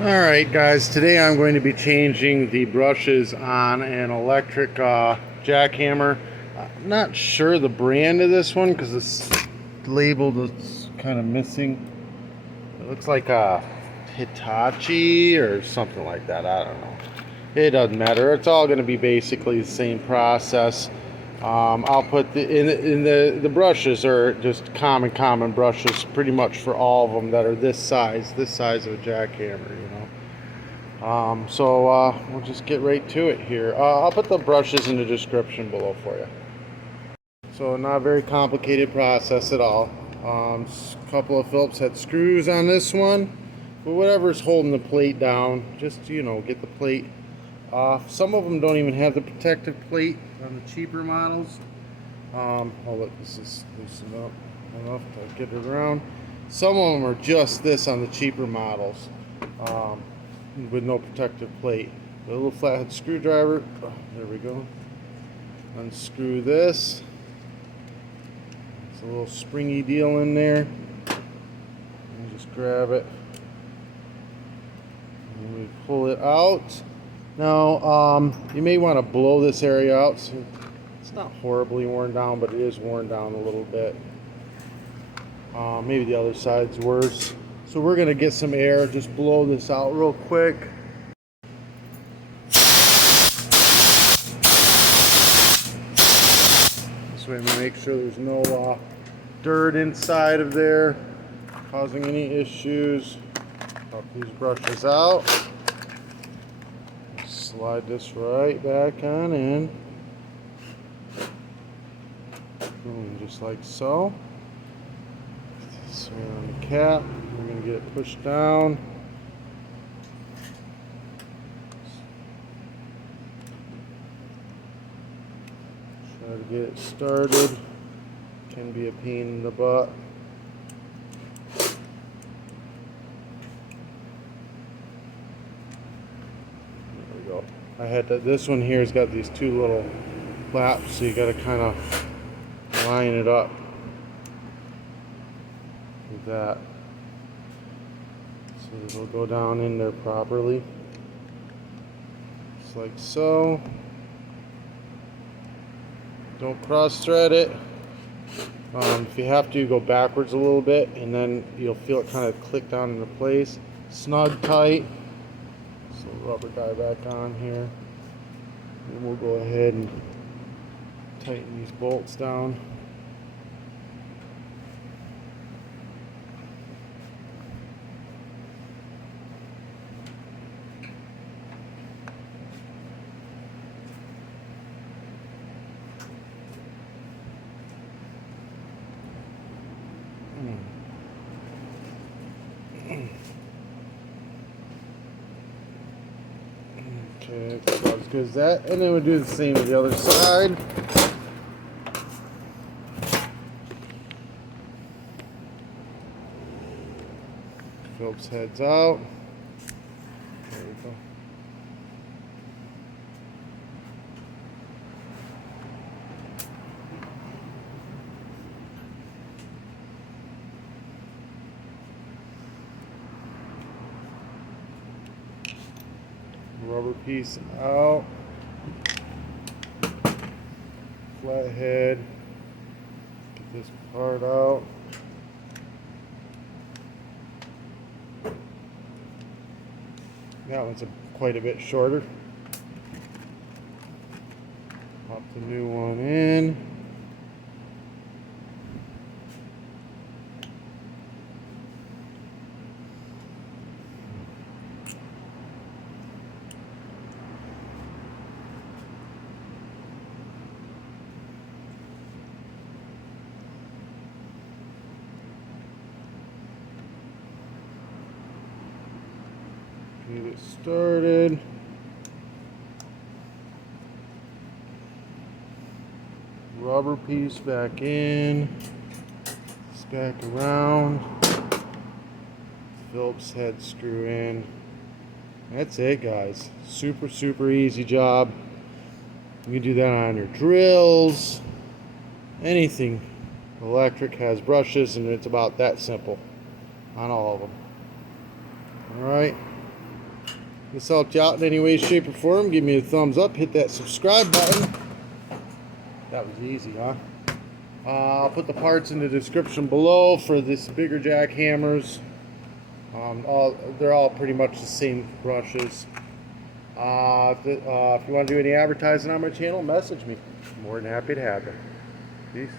Alright guys, today I'm going to be changing the brushes on an electric jackhammer. I'm not sure the brand of this one because it's labeled, it's kind of missing. It looks like a Hitachi or something like that, I don't know. It doesn't matter, it's all going to be basically the same process. I'll put the brushes are just common brushes pretty much for all of them that are this size of a jackhammer, you know. We'll just get right to it here. I'll put the brushes in the description below for you. So not a very complicated process at all. A couple of Phillips head screws on this one, but whatever's holding the plate down, just get the plate off. Some of them don't even have the protective plate on the cheaper models. Oh look, this is loosened up enough to get it around. Some of them are just this on the cheaper models. With no protective plate. A little flathead screwdriver. Oh, there we go. Unscrew this. It's a little springy deal in there. And just grab it. And we pull it out. Now, you may want to blow this area out. So it's not horribly worn down, but it is worn down a little bit. Maybe the other side's worse. So we're going to get some air, just blow this out real quick. This way we make sure there's no dirt inside of there causing any issues. Pop these brushes out. Slide this right back on in. Boom, just like so. Swing on the cap. We're going to get it pushed down. Try to get it started. Can be a pain in the butt. There we go. This one here has got these two little flaps, so you got to kind of line it up with that. So it'll go down in there properly. Just like so. Don't cross thread it. If you have to, go backwards a little bit and then you'll feel it kind of click down into place. Snug tight. So rubber guy back on here. And we'll go ahead and tighten these bolts down. Okay, that's about as good as that. And then we'll do the same with the other side. Phillips heads out. There we go. Rubber piece out. Flathead. Get this part out. That one's quite a bit shorter. Pop the new one in. Get it started. Rubber piece back in. It's back around. Phillips head screw in. That's it, guys. Super easy job. You can do that on your drills. Anything electric has brushes, and it's about that simple on all of them. All right. this helped you out in any way, shape, or form, give me a thumbs up. Hit that subscribe button. That was easy, huh? I'll put the parts in the description below for this bigger jackhammers. They're all pretty much the same brushes. If you want to do any advertising on my channel, message me. I'm more than happy to have it. Peace.